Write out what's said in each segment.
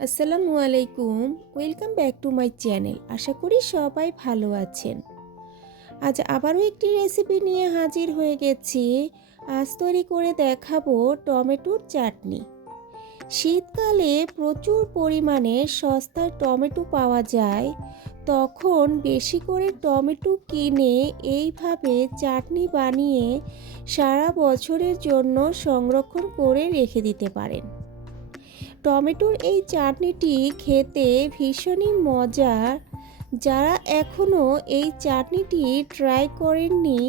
আসসালামু আলাইকুম। Welcome back to my channel. আশা করি সবাই ভালো আছেন। আজ আবারও একটি রেসিপি নিয়ে হাজির হয়ে গেছি। আজ তৈরি করে দেখাবো টমেটোর চাটনি। শীতকালে প্রচুর পরিমাণে সস্তায় টমেটো পাওয়া যায়। তখন বেশি করে টমেটো কিনে এইভাবে চাটনি বানিয়ে সারা বছরের জন্য সংরক্ষণ করে রেখে দিতে পারেন। টমেটোর এই চাটনিটি খেতে ভীষণই মজার। যারা এখনও এই চাটনিটি ট্রাই করেননি,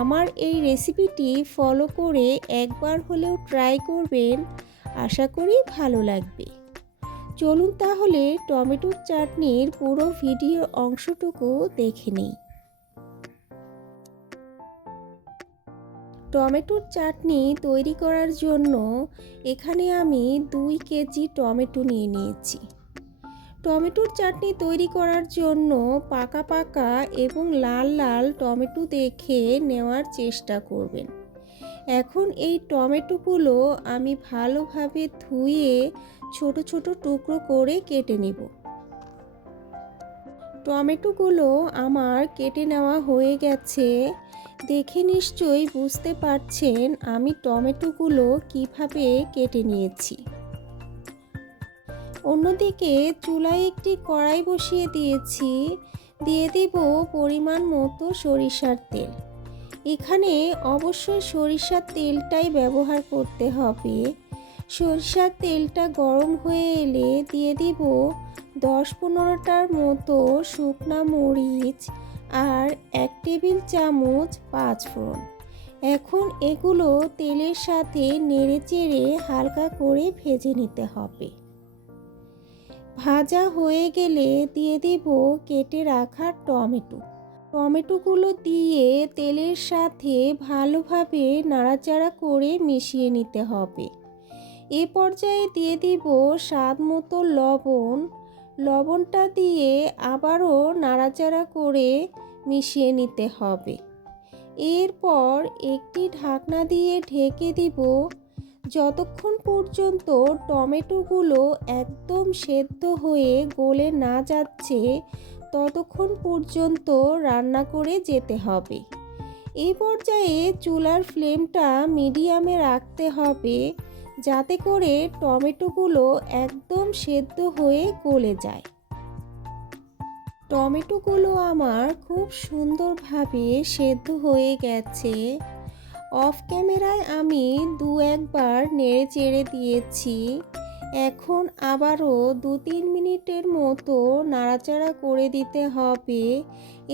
আমার এই রেসিপিটি ফলো করে একবার হলেও ট্রাই করবেন। আশা করি ভালো লাগবে। চলুন তাহলে টমেটোর চাটনির পুরো ভিডিও অংশটুকু দেখে নিই। টমেটোর চাটনি তৈরি করার জন্য এখানে আমি 2 কেজি টমেটো নিয়ে নিয়েছি। টমেটোর চাটনি তৈরি করার জন্য পাকা পাকা এবং লাল লাল টমেটো দেখে নেওয়ার চেষ্টা করবেন। এখন এই টমেটোগুলো আমি ভালোভাবে ধুয়ে ছোট ছোট টুকরো করে কেটে নেব। টমেটোগুলো আমার কেটে নেওয়া হয়ে গেছে। দেখে নিশ্চয়ই বুঝতে পারছেন আমি টমেটোগুলো কিভাবে কেটে নিয়েছি। অন্যদিকে চুলায় একটি কড়াই বসিয়ে দিয়েছি। দিয়ে দেব পরিমাণ মতো সরিষার তেল। এখানে অবশ্যই সরিষার তেলটাই ব্যবহার করতে হবে। সরিষার তেলটা গরম হয়ে এলে দিয়ে দিব 10-15টার মতো শুকনা মরিচ আর 1 টেবিল চামচ পাঁচফোড়ন। এখন এগুলো তেলের সাথে নেড়েচেড়ে হালকা করে ভেজে নিতে হবে। ভাজা হয়ে গেলে দিয়ে দেব কেটে রাখা টমেটোগুলো দিয়ে তেলের সাথে ভালোভাবে নাড়াচাড়া করে মিশিয়ে নিতে হবে। এ পর্যায়ে দিয়ে দিব স্বাদ মতো লবণটা দিয়ে আবারও নাড়াচাড়া করে মিশিয়ে নিতে হবে। এরপর একটি ঢাকনা দিয়ে ঢেকে দিব যতক্ষণ পর্যন্ত টমেটোগুলো একদম সেদ্ধ হয়ে গলে না যাচ্ছে ততক্ষণ পর্যন্ত রান্না করে যেতে হবে। এই পর্যায়ে চুলার ফ্লেমটা মিডিয়ামে রাখতে হবে যাতে করে টমেটোগুলো একদম সেদ্ধ হয়ে গলে যায়। টমেটোগুলো আমার খুব সুন্দরভাবে সেদ্ধ হয়ে গেছে। অফ ক্যামেরায় আমি 2-1 বার নেড়ে চেড়ে দিয়েছি। এখন আবারও 2-3 মিনিটের মতো নাড়াচাড়া করে দিতে হবে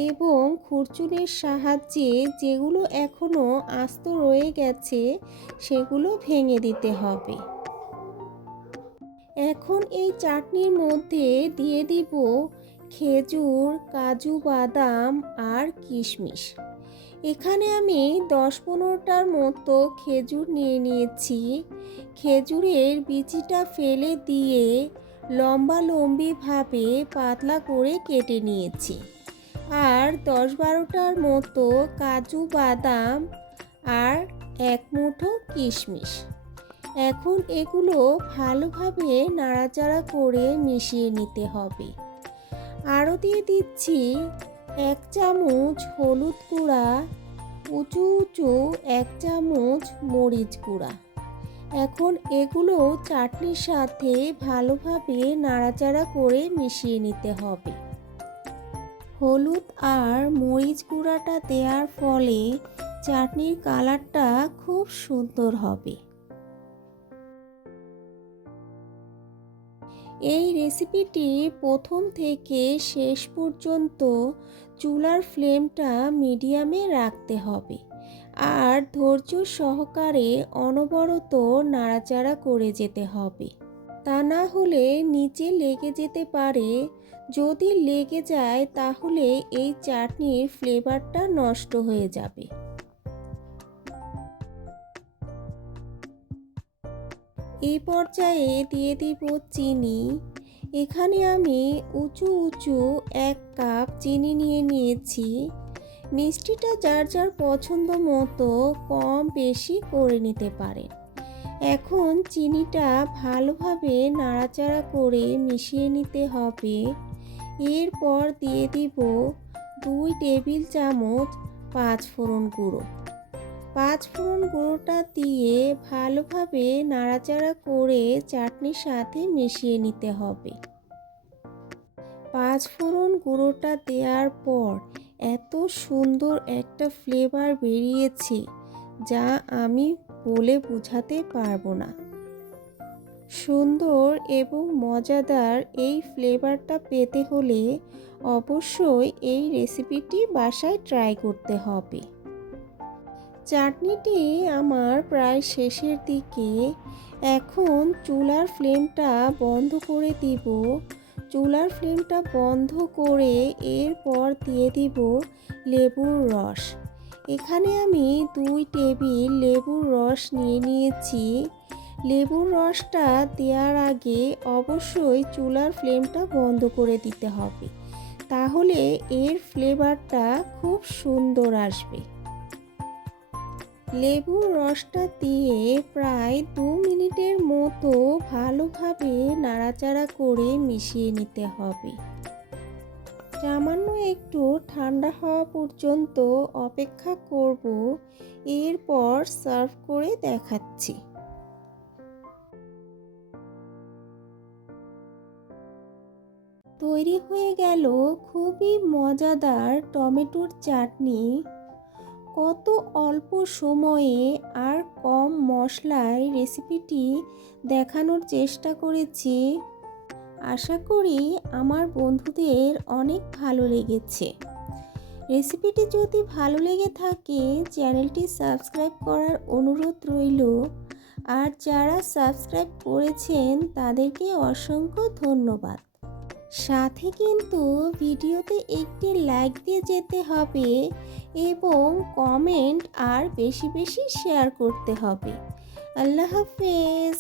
এবং খুরচুনির সাহায্যে যেগুলো এখনও আস্ত রয়ে গেছে সেগুলো ভেঙে দিতে হবে। এখন এই চাটনির মধ্যে দিয়ে দিব খেজুর, কাজু বাদাম আর কিশমিশ। এখানে আমি 10-15টার মতো খেজুর নিয়ে নিয়েছি। খেজুরের বিচিটা ফেলে দিয়ে লম্বালম্বিভাবে পাতলা করে কেটে নিয়েছি। আর 10-12টার মতো কাজু বাদাম আর 1 মুঠো কিশমিশ। এখন এগুলো ভালোভাবে নাড়াচাড়া করে মিশিয়ে নিতে হবে। আরও দিয়ে দিচ্ছি 1 চামচ হলুদ গুঁড়া, উঁচু 1 চামচ মরিচ গুঁড়া। এখন এগুলো চাটনির সাথে ভালোভাবে নাড়াচাড়া করে মিশিয়ে নিতে হবে। হলুদ আর মরিচ গুঁড়াটা দেওয়ার ফলে চাটনির কালারটা খুব সুন্দর হবে। এই রেসিপিটি প্রথম থেকে শেষ পর্যন্ত চুলার ফ্লেমটা মিডিয়ামে রাখতে হবে আর ধৈর্য সহকারে অনবরত নাড়াচাড়া করে যেতে হবে। তা না হলে নিচে লেগে যেতে পারে। যদি লেগে যায় তাহলে এই চাটনির ফ্লেভারটা নষ্ট হয়ে যাবে। এই পর্যায়ে দিয়ে দিব চিনি। এখানে আমি উঁচু 1 কাপ চিনি নিয়ে নিয়েছি। মিষ্টিটা যার যার পছন্দ মতো কম বেশি করে নিতে পারেন। এখন চিনিটা ভালোভাবে নাড়াচাড়া করে মিশিয়ে নিতে হবে। এরপর দিয়ে দিব 2 টেবিল চামচ পাঁচফোড়ন গুঁড়ো। পাঁচফোড়ন গুঁড়োটা দিয়ে ভালোভাবে নাড়াচাড়া করে চাটনির সাথে মিশিয়ে নিতে হবে। পাঁচফোড়ন গুঁড়োটা দেওয়ার পর এত সুন্দর একটা ফ্লেভার বেরিয়েছে যা আমি বলে বোঝাতে পারবো না। সুন্দর এবং মজাদার এই ফ্লেভারটা পেতে হলে অবশ্যই এই রেসিপিটি বাসায় ট্রাই করতে হবে। চাটনিটি আমার প্রায় শেষের দিকে। এখন চুলার ফ্লেমটা বন্ধ করে দিব। চুলার ফ্লেমটা বন্ধ করে এরপর দিয়ে দিব লেবুর রস। এখানে আমি 2 টেবিল লেবুর রস নিয়ে নিয়েছি। লেবুর রসটা দেওয়ার আগে অবশ্যই চুলার ফ্লেমটা বন্ধ করে দিতে হবে, তাহলে এর ফ্লেভারটা খুব সুন্দর আসবে। লেবুর রসটা দিয়ে প্রায় 2 মিনিটের মতো ভালোভাবে নাড়াচাড়া করে মিশিয়ে নিতে হবে। সামান্য একটু ঠান্ডা হওয়া পর্যন্ত অপেক্ষা করব। এরপর সার্ভ করে দেখাচ্ছি। তৈরি হয়ে গেল খুবই মজাদার টমেটোর চাটনি। কত অল্প সময়ে আর কম মশলায় রেসিপিটি দেখানোর চেষ্টা করেছি। আশা করি আমার বন্ধুদের অনেক ভালো লেগেছে। রেসিপিটি যদি ভালো লেগে থাকে চ্যানেলটি সাবস্ক্রাইব করার অনুরোধ রইল। আর যারা সাবস্ক্রাইব করেছেন তাদেরকে অসংখ্য ধন্যবাদ। সাথে কিন্তু ভিডিওতে একটি লাইক দিয়ে যেতে হবে এবং কমেন্ট আর বেশি বেশি শেয়ার করতে হবে। আল্লাহ হাফেজ।